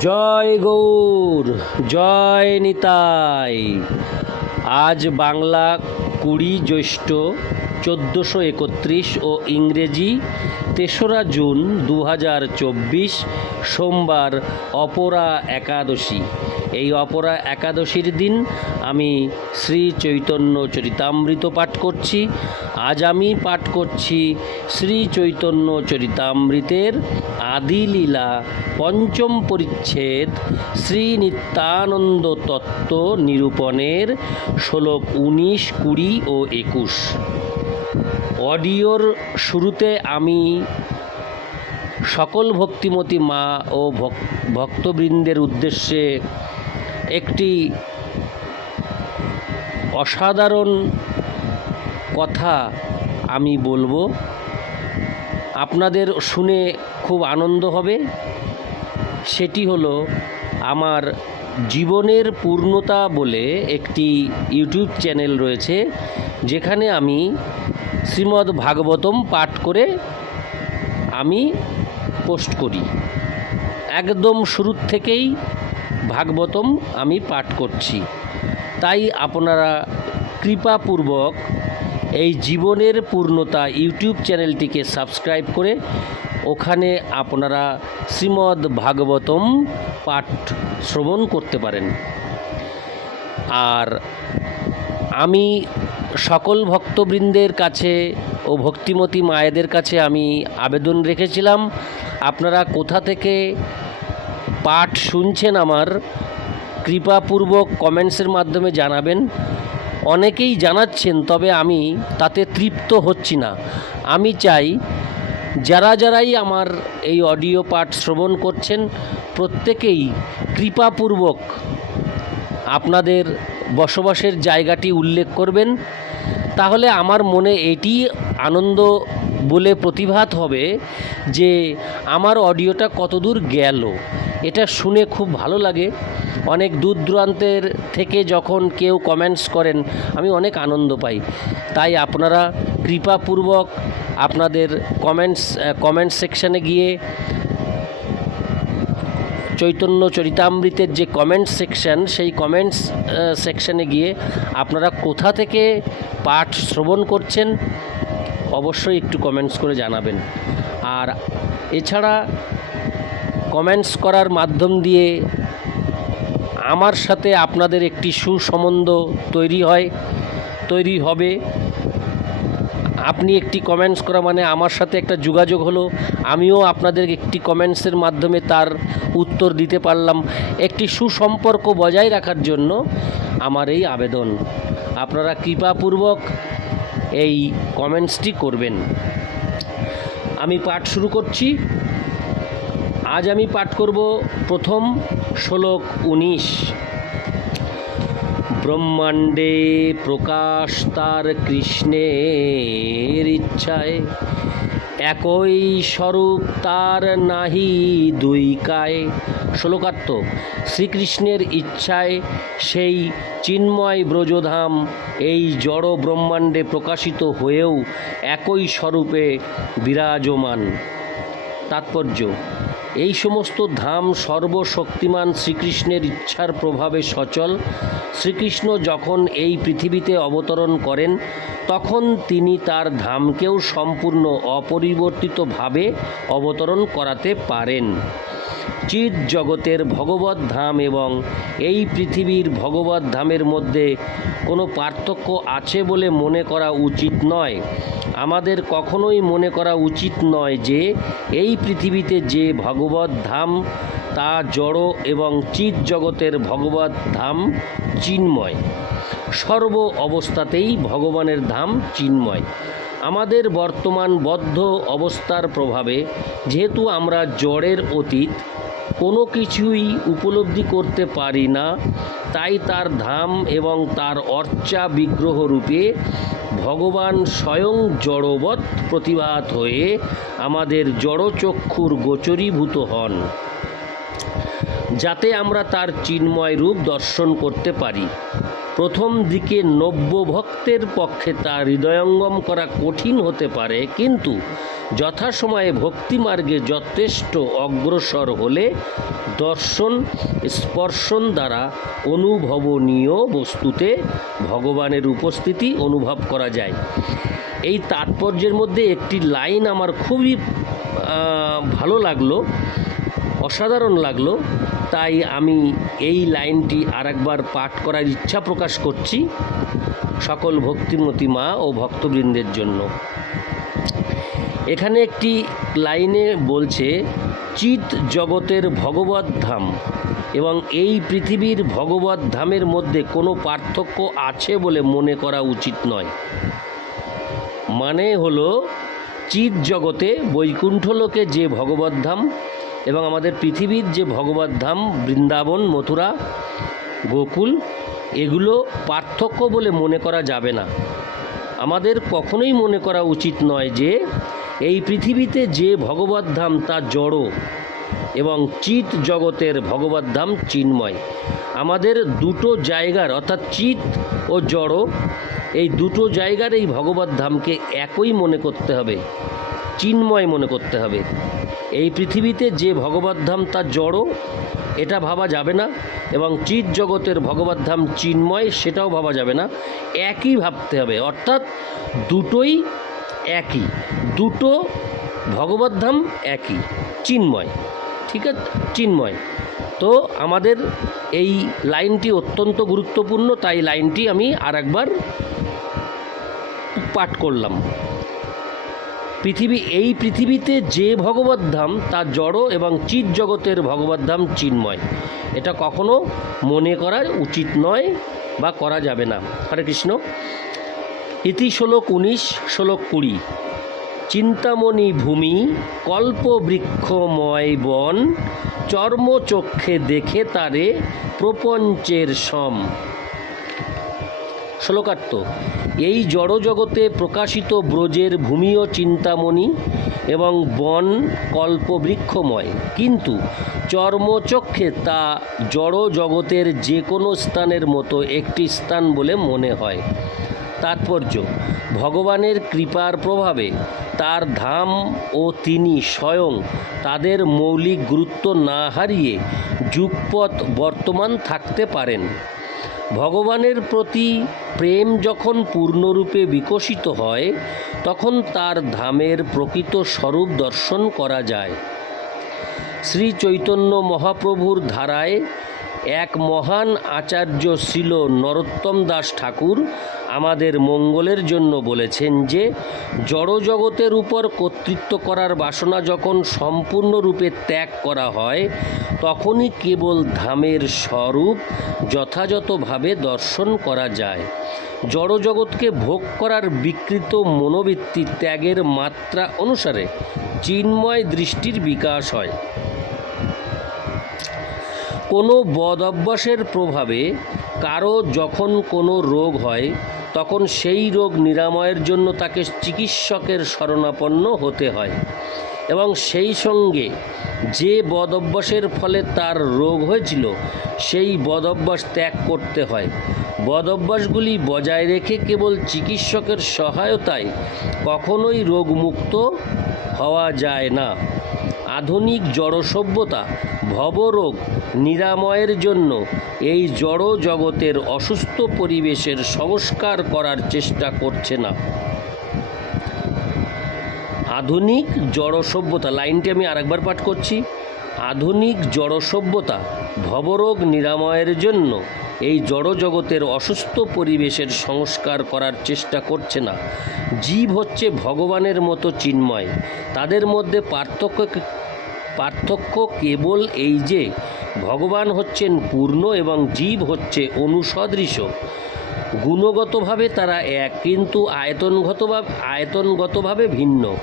জয় গৌর, জয় নিতাই। আজ বাংলা কুড়ি জ্যৈষ্ঠ চোদ্দোশো একত্রিশ ও ইংরেজি তেসরা জুন দু হাজার চব্বিশ সোমবার অপরা একাদশী। এই অপরা একাদশীর দিন আমি শ্রী চৈতন্য চরিতামৃত পাঠ করছি। আজ আমি পাঠ করছি শ্রী চৈতন্য চরিতামৃতের আদিলীলা পঞ্চম পরিচ্ছেদ শ্রী নিত্যানন্দ তত্ত্ব নিরূপণের শ্লোক উনিশ, কুড়ি ও একুশ। অডিওর শুরুতে আমি সকল ভক্তিমতী মা ও ভক্তবৃন্দের উদ্দেশ্যে একটি অসাধারণ কথা আমি বলব। আপনাদের শুনে খুব আনন্দ হবে। সেটি হলো, আমার জীবনের পূর্ণতা বলে একটি ইউটিউব চ্যানেল রয়েছে, যেখানে আমি শ্রীমদ্ ভাগবতম পাঠ করে আমি পোস্ট করি। একদম শুরুর থেকেই ভাগবতম আমি পাঠ করছি। তাই আপনারা কৃপাপূর্বক এই জীবনের পূর্ণতা ইউটিউব চ্যানেলটিকে সাবস্ক্রাইব করে ওখানে আপনারা শ্রীমদ্ ভাগবতম পাঠ শ্রবণ করতে পারেন। আর আমি সকল ভক্তবৃন্দের কাছে ও ভক্তিমতী মায়েদের কাছে আমি আবেদন রেখেছিলাম, আপনারা কোথা থেকে পাঠ শুনছেন আমার, কৃপাপূর্বক কমেন্টসের মাধ্যমে জানাবেন। অনেকেই জানাচ্ছেন, তবে আমি তাতে তৃপ্ত হচ্ছি না। আমি চাই, যারা যারাই আমার এই অডিও পাঠ শ্রবণ করছেন, প্রত্যেকেই কৃপাপূর্বক আপনাদের বসবাসের জায়গাটি উল্লেখ করবেন। তাহলে আমার মনে এটি আনন্দ বলে প্রতিভাত হবে যে আমার অডিওটা কতদূর গেল। এটা শুনে খুব ভালো লাগে। অনেক দূর দূরান্তের থেকে যখন কেউ কমেন্টস করেন, আমি অনেক আনন্দ পাই। তাই আপনারা কৃপাপূর্বক আপনাদের কমেন্টস কমেন্ট সেকশানে গিয়ে চৈতন্য চরিতামৃতের যে কমেন্টস সেকশন সেই কমেন্টস সেকশনে গিয়ে আপনারা কোথা থেকে পাঠ শ্রবণ করছেন, অবশ্যই একটু কমেন্টস করে জানাবেন। আর এছাড়া কমেন্টস করার মাধ্যম দিয়ে আমার সাথে আপনাদের একটি সুসম্বন্ধ তৈরি হয়, তৈরি হবে। আপনি একটি কমেন্টস করা মানে আমার সাথে একটা যোগাযোগ হলো। আমিও আপনাদের একটি কমেন্টসের মাধ্যমে তার উত্তর দিতে পারলাম। একটি সুসম্পর্ক বজায় রাখার জন্য আমার এই আবেদন। আপনারা কৃপাপূর্বক এই কমেন্টসটি করবেন। আমি পাঠ শুরু করছি। আজ আমি পাঠ করব প্রথম শ্লোক উনিশ। ব্রহ্মাণ্ডে প্রকাশ তার কৃষ্ণের ইচ্ছায়। একই স্বরূপ তার নাহি দুই কায় শ্লোকার্থ, শ্রীকৃষ্ণের ইচ্ছায় সেই চিন্ময় ব্রজধাম, এই জড় ব্রহ্মাণ্ডে প্রকাশিত হয়েও একই স্বরূপে বিরাজমান। তাৎপর্য এই সমস্ত ধাম সর্বশক্তিমান শ্রীকৃষ্ণের ইচ্ছার প্রভাবে সচল। শ্রীকৃষ্ণ যখন এই পৃথিবীতে অবতরণ করেন, তখন তিনি তার ধামকেও সম্পূর্ণ অপরিবর্তিতভাবে অবতরণ করাতে পারেন। চিৎ জগতের ভগবত ধাম এবং এই পৃথিবীর ভগবত ধামের মধ্যে কোনো পার্থক্য আছে বলে মনে করা উচিত নয়। আমাদের কখনোই মনে করা উচিত নয় যে এই পৃথিবীতে যে ভগবত ধাম, তা জড় এবং চিৎ জগতের ভগবত ধাম চিন্ময়। সর্ব অবস্থাতেই ভগবানের ধাম চিন্ময়। আমাদের বর্তমান বদ্ধ অবস্থার প্রভাবে যেহেতু আমরা জড়ের অতীত কোনো কিছুই উপলব্ধি করতে পারি না। তাই তার ধাম এবং তার অর্চা বিগ্রহ রূপে ভগবান স্বয়ং জড়বৎ প্রতিভাত হয়ে আমাদের জড়চক্ষুর গোচরীভূত হন, যাতে আমরা তার চিন্ময় রূপ দর্শন করতে পারি। প্রথম দিকে নব্য ভক্তের পক্ষে তা হৃদয়ঙ্গম করা কঠিন হতে পারে, কিন্তু যথাসময়ে ভক্তিমার্গে যথেষ্ট অগ্রসর হলে দর্শন, স্পর্শন দ্বারা অনুভবনীয় বস্তুতে ভগবানের উপস্থিতি অনুভব করা যায়। এই তাৎপর্যের মধ্যে একটি লাইন আমার খুবই ভালো লাগল, অসাধারণ লাগল, তাই আমি এই লাইনটি আরেকবার পাঠ করার ইচ্ছা প্রকাশ করছি সকল ভক্তিমতী মা ও ভক্তবৃন্দের জন্য। এখানে একটি লাইনে বলছে চিত জগতের ভগবত ধাম এবং এই পৃথিবীর ভগবত ধামের মধ্যে কোনো পার্থক্য আছে বলে মনে করা উচিত নয়। মানে হলো চিত জগতে বৈকুণ্ঠ লোকে যে ভগবত ধাম এবং আমাদের পৃথিবীর যে ভগবত ধাম, বৃন্দাবন, মথুরা, গোকুল, এগুলো পার্থক্য বলে মনে করা যাবে না। আমাদের কখনোই মনে করা উচিত নয় যে এই পৃথিবীতে যে ভগবত ধাম, তা জড় এবং চিত জগতের ভগবত ধাম চিন্ময়। আমাদের দুটো জায়গার, অর্থাৎ চিত ও জড়, এই দুটো জায়গার এই ভগবত ধামকে একই মনে করতে হবে, চিন্ময় মনে করতে হবে। এই পৃথিবীতে যে ভগবত ধাম, তা জড়, এটা ভাবা যাবে না, এবং চিত জগতের ভগবত ধাম চিন্ময়, সেটাও ভাবা যাবে না। একই ভাবতে হবে, অর্থাৎ দুটোই একই। দুটো ভগবত ধাম একই। চিন্ময়। ঠিক আছে? চিন্ময়। তো আমাদের এই লাইনটি অত্যন্ত গুরুত্বপূর্ণ, তাই লাইনটি আমি আরেকবার পাঠ করলাম। পৃথিবী, এই পৃথিবীতে যে ভগবত ধাম তা জড় এবং চিৎ জগতের ভগবত ধাম চিন্ময়। এটা কখনো মনে করা উচিত নয় বা করা যাবে না। হরে কৃষ্ণ। ইতি শ্লোক উনিশ, শ্লোক কুড়ি। চিন্তামণি ভূমি, কল্পবৃক্ষময় বন, চর্মচক্ষে দেখে তারে প্রপঞ্চের সম। শ্লোকার্থ, এই জড়জগতে প্রকাশিত ব্রজের ভূমিও চিন্তামণি এবং বন কল্পবৃক্ষময়। কিন্তু চর্মচক্ষে তা জড় জগতের যে কোনো স্থানের মতো একটি স্থান বলে মনে হয়। তাৎপর্য। ভগবানের কৃপার প্রভাবে তার ধাম ও তিনি স্বয়ং তাদের মৌলিক গুরুত্ব না হারিয়ে যুগপৎ বর্তমান থাকতে পারেন। ভগবানের প্রতি প্রেম যখন পূর্ণরূপে বিকশিত হয়, তখন তার ধামের প্রকৃত স্বরূপ দর্শন করা যায়। শ্রী চৈতন্য মহাপ্রভুর ধারায় এক মহান আচার্য ছিল নরোত্তম দাস ঠাকুর আমাদের মঙ্গলের জন্য বলেছেন যে, জড়জগতের উপর কর্তৃত্ব করার বাসনা যখন সম্পূর্ণরূপে ত্যাগ করা হয়, তখনই কেবল ধামের স্বরূপ যথাযথভাবে দর্শন করা যায়। জড়জগৎকে ভোগ করার বিকৃত মনোবৃত্তি ত্যাগের মাত্রা অনুসারে চিন্ময় দৃষ্টির বিকাশ হয়। কোনো বদ অভ্যাসের প্রভাবে কারও যখন কোনো রোগ হয় তখন সেই রোগ নিরাময়ের জন্য তাকে চিকিৎসকের শরণাপন্ন হতে হয় এবং সেই সঙ্গে যে বদ অভ্যাসের ফলে তার রোগ হয়েছিল, সেই বদ অভ্যাস ত্যাগ করতে হয়। বদ অভ্যাসগুলি বজায় রেখে কেবল চিকিৎসকের সহায়তায় কখনোই রোগমুক্ত হওয়া যায় না। আধুনিক জড় সভ্যতা ভবরোগ, নিরাময়ের জন্য এই জড় জগতের অসুস্থ পরিবেশের সংস্কার করার চেষ্টা করছে না। আধুনিক জড় সভ্যতা লাইনটি আমি আরেকবার পাঠ করছি। আধুনিক জড় সভ্যতা ভবরোগ, নিরাময়ের জন্য এই জড়জগতের অসুস্থ পরিবেশের সংস্কার করার চেষ্টা করছে না। জীব হচ্ছে ভগবানের মতো চিন্ময়। তাদের মধ্যে পার্থক্য পার্থক্য কেবল এই যে, ভগবান হচ্ছেন পূর্ণ এবং জীব হচ্ছে অনুসদৃশ। গুণগতভাবে তারা এক, কিন্তু আয়তনগতভাবে আয়তনগতভাবে ভিন্ন।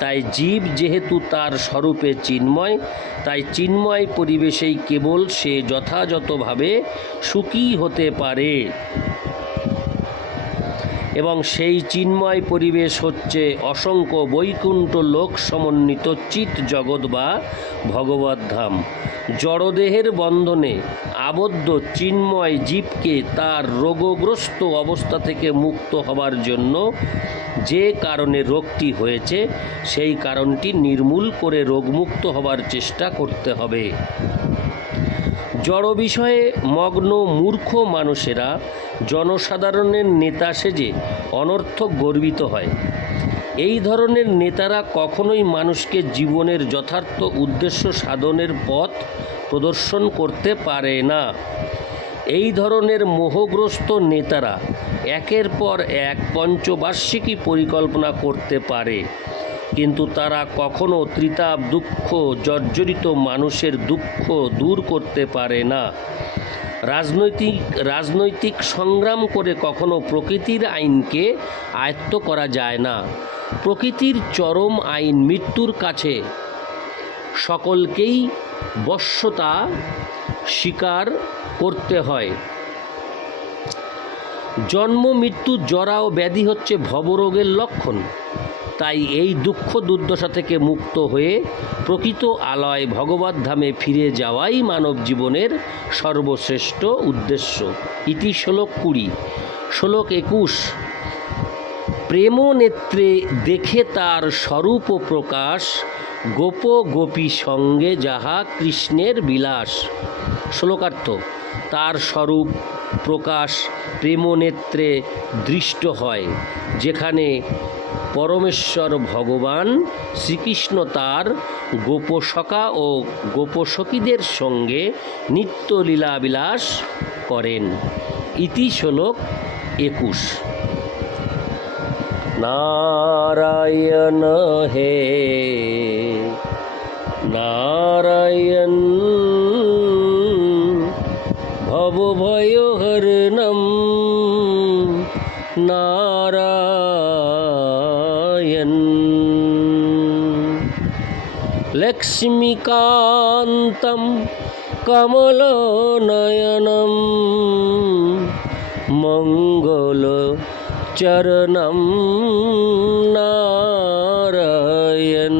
তাই জীব যেহেতু তার স্বরূপে চিন্ময়, তাই চিন্ময় পরিবেশেই কেবল সে যথাযথভাবে সুখী হতে পারে। এবং সেই চিন্ময় পরিবেশ হচ্ছে অসংখ্য বৈকুণ্ঠ লোক সমন্বিত চিত জগৎ বা ভগবত ধাম। জড়দেহের বন্ধনে আবদ্ধ চিন্ময় জীবকে তার রোগগ্রস্ত অবস্থা থেকে মুক্ত হবার জন্য যে কারণে রোগটি হয়েছে, সেই কারণটি নির্মূল করে রোগমুক্ত হবার চেষ্টা করতে হবে। জড় বিষয়ে মগ্ন মূর্খ মানুষেরা জনসাধারণের নেতা সেজে অনর্থক গর্বিত হয়। এই ধরনের নেতারা কখনোই মানুষকে জীবনের যথার্থ উদ্দেশ্য সাধনের পথ প্রদর্শন করতে পারে না। এই ধরনের মোহগ্রস্ত নেতারা একের পর এক পঞ্চবার্ষিকী পরিকল্পনা করতে পারে। কিন্তু তারা কখনো ত্রিতাপ, দুঃখ, জর্জরিত মানুষের দুঃখ দূর করতে পারে না। রাজনৈতিক রাজনৈতিক সংগ্রাম করে কখনো প্রকৃতির আইনকে আয়ত্ত করা যায় না। প্রকৃতির চরম আইন মৃত্যুর কাছে সকলকেই বশ্যতা স্বীকার করতে হয়। জন্ম, মৃত্যু, জরা ও ব্যাধি হচ্ছে ভবরোগের লক্ষণ। তাই এই দুঃখ দুর্দশা থেকে মুক্ত হয়ে প্রকৃত আলয় ভগবত ধামে ফিরে যাওয়াই মানব জীবনের সর্বশ্রেষ্ঠ উদ্দেশ্য। ইতি শ্লোক কুড়ি। শ্লোক একুশ। প্রেম নেত্রে দেখে তার স্বরূপ প্রকাশ, গোপ গোপী সঙ্গে যাহা কৃষ্ণের বিলাস। শ্লোকার্থ, তার স্বরূপ প্রকাশ প্রেমনেত্রে দৃষ্ট হয়, যেখানে পরমেশ্বর ভগবান শ্রীকৃষ্ণ তার গোপসখা ও গোপসখীদের সঙ্গে নিত্য লীলাবিলাস করেন। ইতি শ্লোক একুশ। নারায়ণ হে, নারায়ণ ভবভয়হরণম লক্ষ্মীকান্तं কমলনয়নম মঙ্গলচরণম নারায়ণ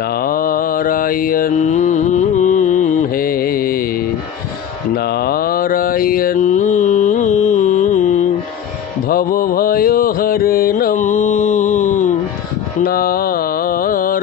নারায়ণ হে নারায়ণ ভবভয়হরণম নারায়ণ